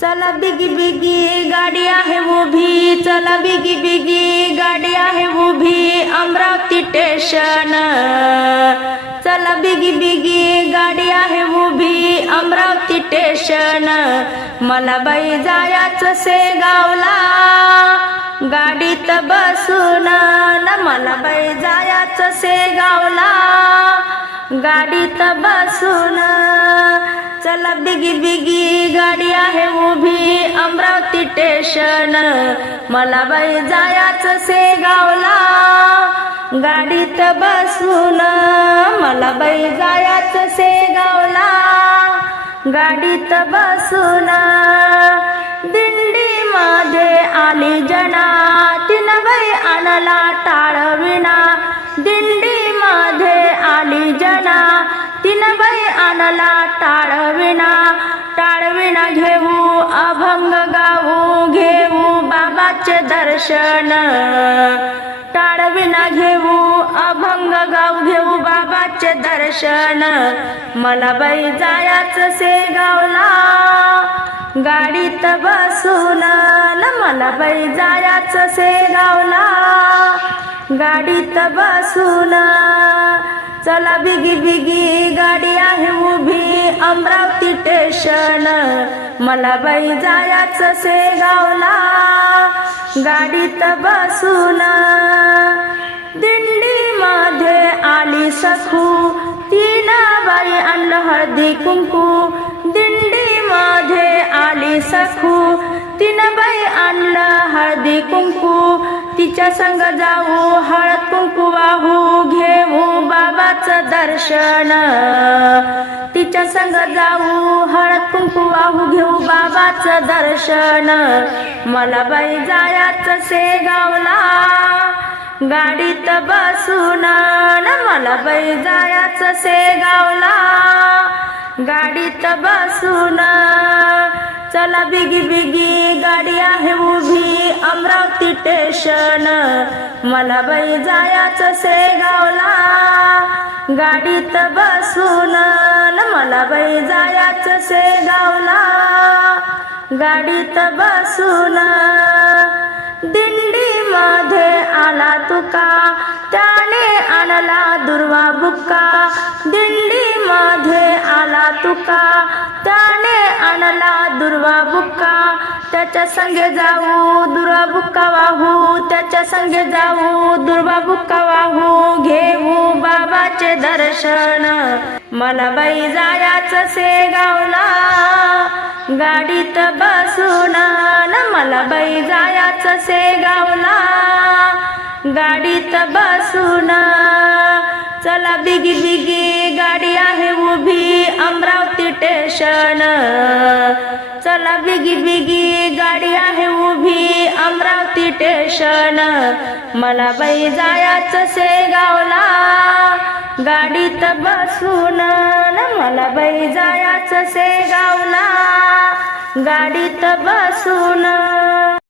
चला बिगी बिगी गाडी आहे उभी चला बिगी बिगी गाडी आहे उभी अमरावती स्टेशन चला बिगी बिगी गाडी आहे उभी अमरावती स्टेशन मला बाई जायचं सेगावला गाडीत बसून. मला बाई जायचं सेगावला गाडीत बसून. चला बिगी बिगी गाडी आहे उभी अमरावती स्टेशन मला बाई जायचं सेगावला गाडीत बसून मला बाई जायचं सेगावला गाडीत बसून दिंडी मध्ये आली जना. तीन बाई आणला टाळविना दिंडी मध्ये आली जना. तिनं बाई आणला टाळविना टाळविणा घेऊ अभंग गाऊ घेऊ बाबाचे दर्शन. टाळविणा घेऊ अभंग गाऊ घेऊ बाबाचे दर्शन. मला बाई जायाच से गावला गाडीत बसून मला बाई जायाच से गावला गाडीत बसून चला बिगी बिगी गाडी आहे उभी अमरावती स्टेशन मला बाई जायचं सेगावला गाडीत बसून दिंडी मध्ये आली सखू. तीन बाई आणलं हळदी कुंकू. दिंडी मध्ये आली सखू. तीन बाई आणलं हळदी कुंकू. तिच्या संग जाऊ हळद कुंकू वाहू. घेऊ बाबाचं दर्शन. तुमच्या संग जाऊ हळद कुंकू वाहू घेऊ बाबाचं दर्शन. मला बाई जायचं सेगावला गाडीत बसून मला बाई जायचं सेगावला गाडीत बसून चला बिगी बिगी गाडी आहे उभी अमरावती स्टेशन मला बाई जायचं सेगावला गाडीत बसून मला बाई जायचं सेगावला गाडीत बसून दिंडी मध्ये आला तुका. त्याने आणला दुर्वा बुक्का. दिंडी मध्ये आला तुका. त्याने आणला दुर्वा बुक्का. त्याच्या संगे जाऊ दुर्वा बुक्का वाहू. त्याच्या संगे जाऊ दुर्वा बुक्का वाहू. घेऊ बाबाचे दर्शन. मला बाई से गावला गाडीत बसून मला बाई से गावला गाडीत बसून चला बिगी बिगी गाडी आहे उभी अमरावती स्टेशन चला बिगी बिगी गाडी आहे उभी अमरावती स्टेशन मला बाई से गावला गाडीत बसून मला बाई जायचं सेगावला गाडीत बसून